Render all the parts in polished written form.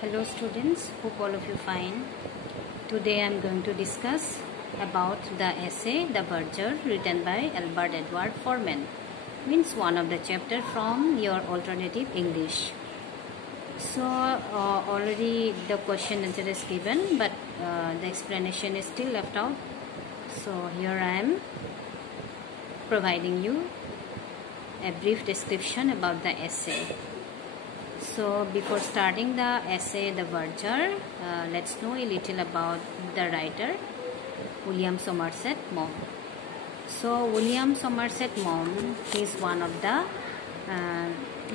Hello students, hope all of you fine. Today I am going to discuss about the essay The Verger written by Albert Edward Foreman. Means one of the chapter from your alternative English. So already the question answer is given, but the explanation is still left out. So here I am providing you a brief description about the essay. So before starting the essay The Verger, let's know a little about the writer William Somerset Maugham. So William Somerset Maugham is one of the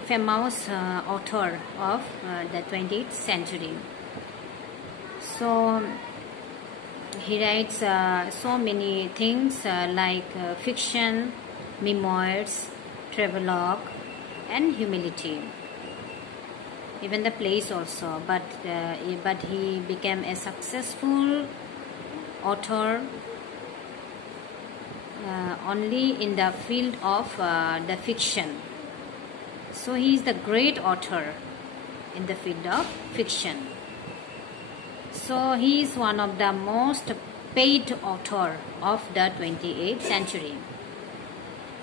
famous author of the 20th century. So he writes so many things like fiction, memoirs, travelogue and humility. Even the plays also, but he became a successful author only in the field of the fiction. So he is the great author in the field of fiction. So he is one of the most paid author of the 28th century.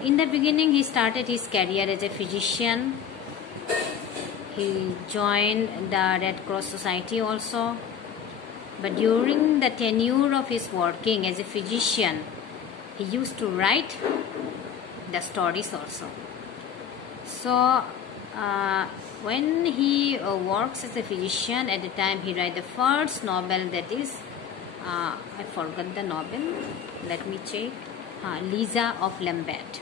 In the beginning, he started his career as a physician. He joined the Red Cross Society also, but during the tenure of his working as a physician, he used to write the stories also. So when he works as a physician, at the time he write the first novel, that is, I forgot the novel, let me check, Lisa of Lambeth.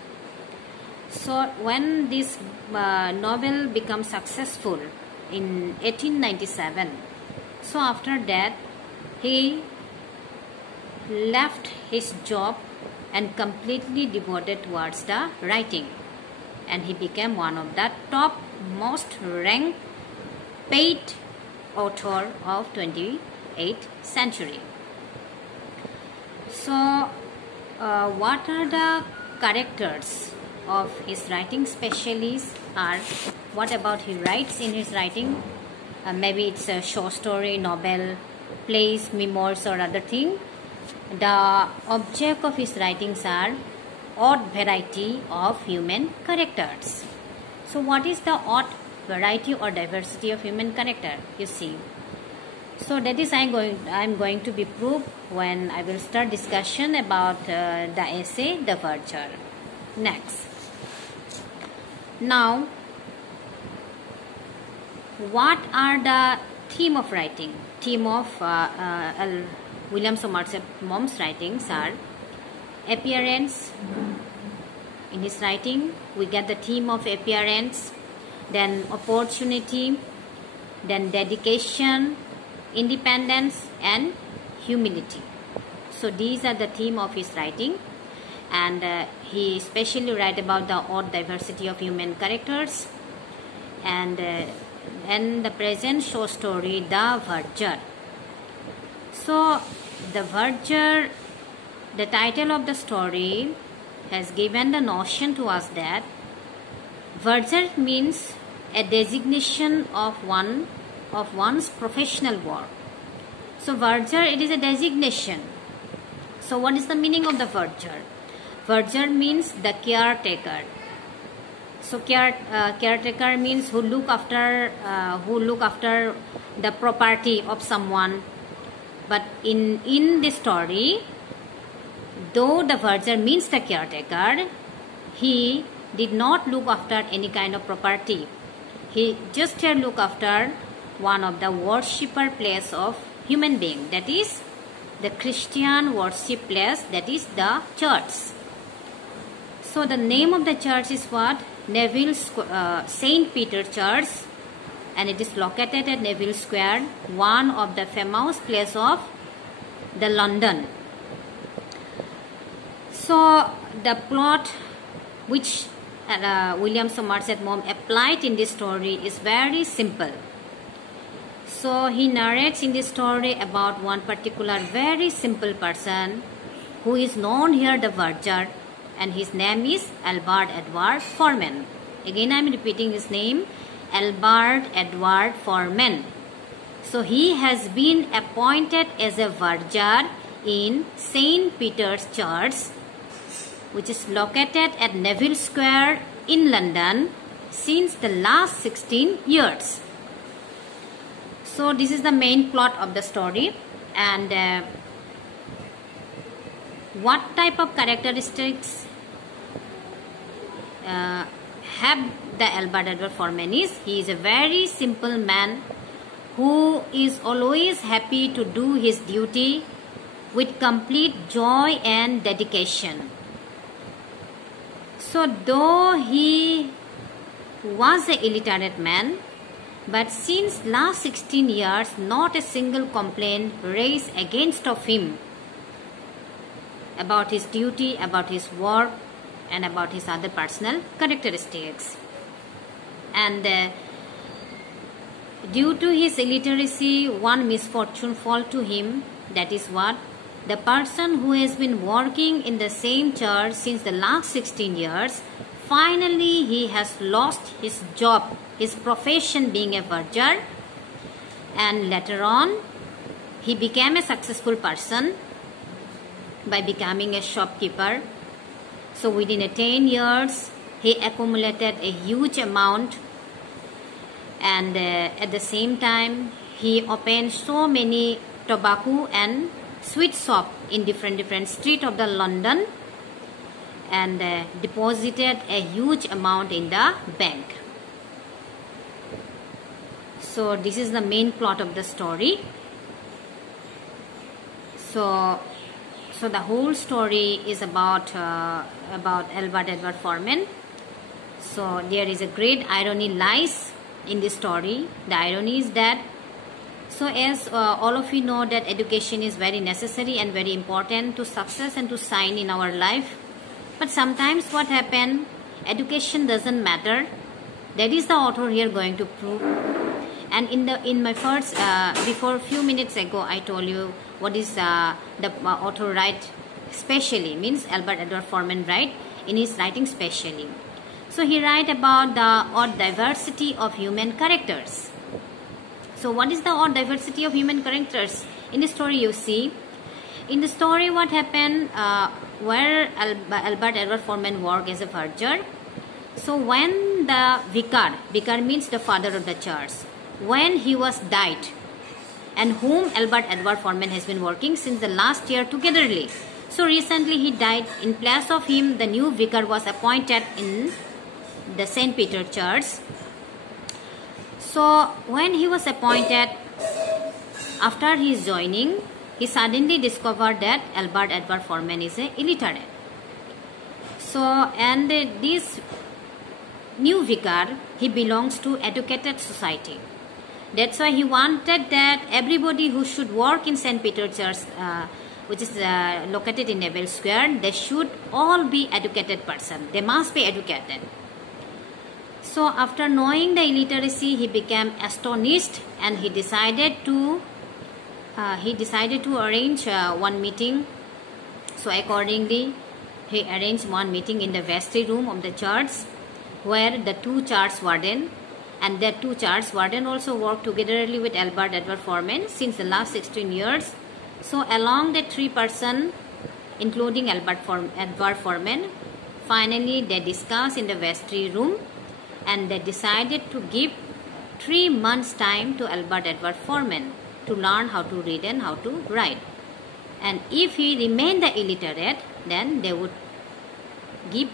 So when this novel becomes successful in 1897, so after that he left his job and completely devoted towards the writing, and he became one of the top most ranked paid author of 28th century. So what are the characters of his writing specialists are? What about he writes in his writing? Maybe it's a short story, novel, plays, memoirs or other thing. The object of his writings are odd variety of human characters. So what is the odd variety or diversity of human character? You see. So that is I am going to be proved when I will start discussion about the essay The Verger. Next. Now, what are the theme of writing? Theme of William Somerset Maugham's writings are appearance. In his writing, we get the theme of appearance, then opportunity, then dedication, independence, and humility. So these are the theme of his writing. And he especially write about the odd diversity of human characters. And the present short story, The Verger. So The Verger, the title of the story has given the notion to us that Verger means a designation of one's professional work. So Verger, it is a designation. So what is the meaning of the Verger? Verger means the caretaker. So caretaker means who look after the property of someone. But in this story, though the Verger means the caretaker, he did not look after any kind of property. He just here look after one of the worshipper place of human being, that is the Christian worship place, that is the church. So the name of the church is what? Neville St. Peter Church, and it is located at Neville Square, one of the famous place of the London. So the plot which William Somerset Maugham applied in this story is very simple. So he narrates in this story about one particular very simple person who is known here the Verger, and his name is Albert Edward Foreman. Again I am repeating his name, Albert Edward Foreman. So he has been appointed as a Verger in St. Peter's Church, which is located at Neville Square in London since the last 16 years. So this is the main plot of the story. And what type of characteristics have the Albert Edward Foreman is, he is a very simple man who is always happy to do his duty with complete joy and dedication. So though he was an illiterate man, but since last 16 years not a single complaint raised against of him about his duty, about his work, and about his other personal characteristics. And due to his illiteracy, one misfortune fall to him. That is what? The person who has been working in the same church since the last 16 years, finally he has lost his job, his profession being a verger, and later on he became a successful person by becoming a shopkeeper. So within 10 years, he accumulated a huge amount, and at the same time, he opened so many tobacco and sweet shop in different streets of the London, and deposited a huge amount in the bank. So this is the main plot of the story. So the whole story is about Albert Edward Foreman. So there is a great irony lies in this story. The irony is that, so as all of you know, that education is very necessary and very important to success and to shine in our life. But sometimes what happens, education doesn't matter. That is the author here going to prove. And in my first, before a few minutes ago, I told you what is the author write specially, means Albert Edward Foreman write in his writing specially. So he write about the odd diversity of human characters. So what is the odd diversity of human characters? In the story you see, in the story what happened, where Albert Edward Foreman worked as a verger. So when the vicar means the father of the church, when he was died, and whom Albert Edward Foreman has been working since the last year togetherly. So recently he died. In place of him, the new vicar was appointed in the St. Peter Church. So when he was appointed, after his joining, he suddenly discovered that Albert Edward Foreman is a illiterate. So, and this new vicar, he belongs to educated society. That's why he wanted that everybody who should work in St. Peter Church, which is located in Neville Square, they should all be educated person. They must be educated. So after knowing the illiteracy, he became astonished, and he decided to arrange one meeting. So accordingly, he arranged one meeting in the vestry room of the church, where the two church warden and the two church warden also worked togetherly with Albert Edward Foreman since the last 16 years. So along the three person, including Edward Foreman, finally they discussed in the vestry room, and they decided to give 3 months time to Albert Edward Foreman to learn how to read and how to write. And if he remained the illiterate, then they would give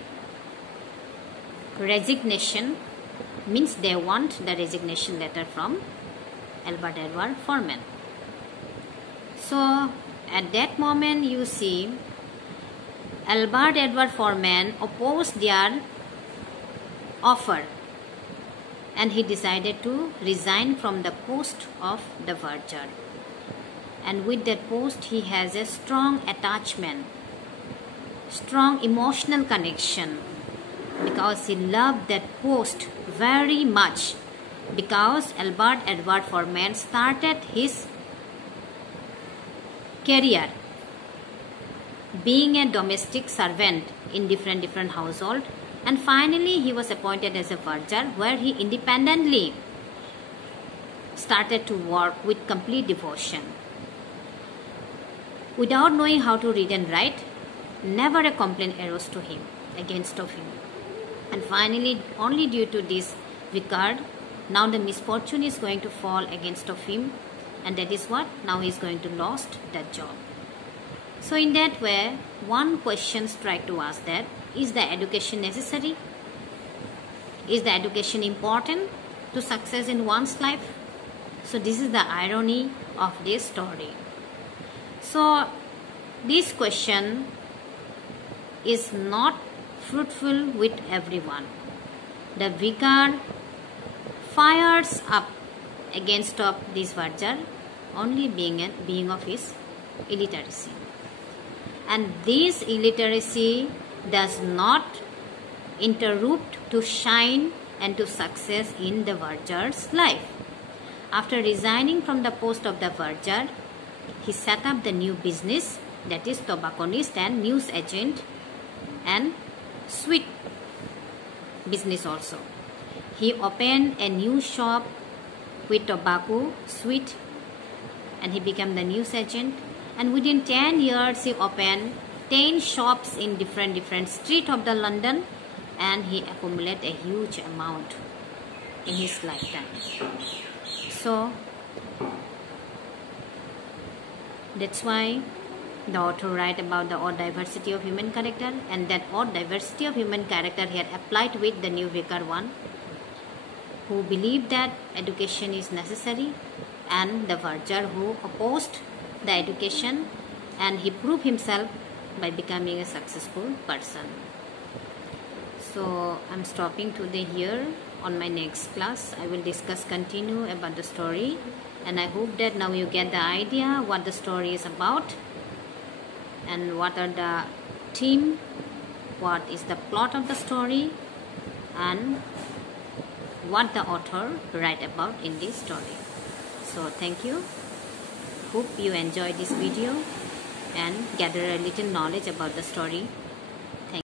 resignation, means they want the resignation letter from Albert Edward Foreman. So at that moment you see Albert Edward Foreman opposed their offer, and he decided to resign from the post of the verger. And with that post he has a strong attachment, strong emotional connection, because he loved that post very much, because Albert Edward Foreman started his career being a domestic servant in different household, and finally he was appointed as a verger, where he independently started to work with complete devotion. Without knowing how to read and write, never a complaint arose to him against of him. And finally, only due to this Verger, now the misfortune is going to fall against of him, and that is what? Now he is going to lost that job. So in that way, one question strike to ask that, is the education necessary? Is the education important to success in one's life? So this is the irony of this story. So this question is not fruitful with everyone. The Verger fires up against of this Verger only being of his illiteracy. And this illiteracy does not interrupt to shine and to success in the Verger's life. After resigning from the post of the Verger, he set up the new business, that is tobacconist and news agent and sweet business also. He opened a new shop with tobacco, sweet, and he became the news agent. And within 10 years, he opened 10 shops in different streets of the London, and he accumulated a huge amount in his lifetime. So that's why the author write about the odd diversity of human character, and that odd diversity of human character he had applied with the new Verger one, who believed that education is necessary, and the Verger who opposed the education, and he proved himself by becoming a successful person. So I'm stopping today here. On my next class I will continue about the story, and I hope that now you get the idea what the story is about and what are the theme, what is the plot of the story, and what the author write about in this story. So thank you. Hope you enjoyed this video and gather a little knowledge about the story.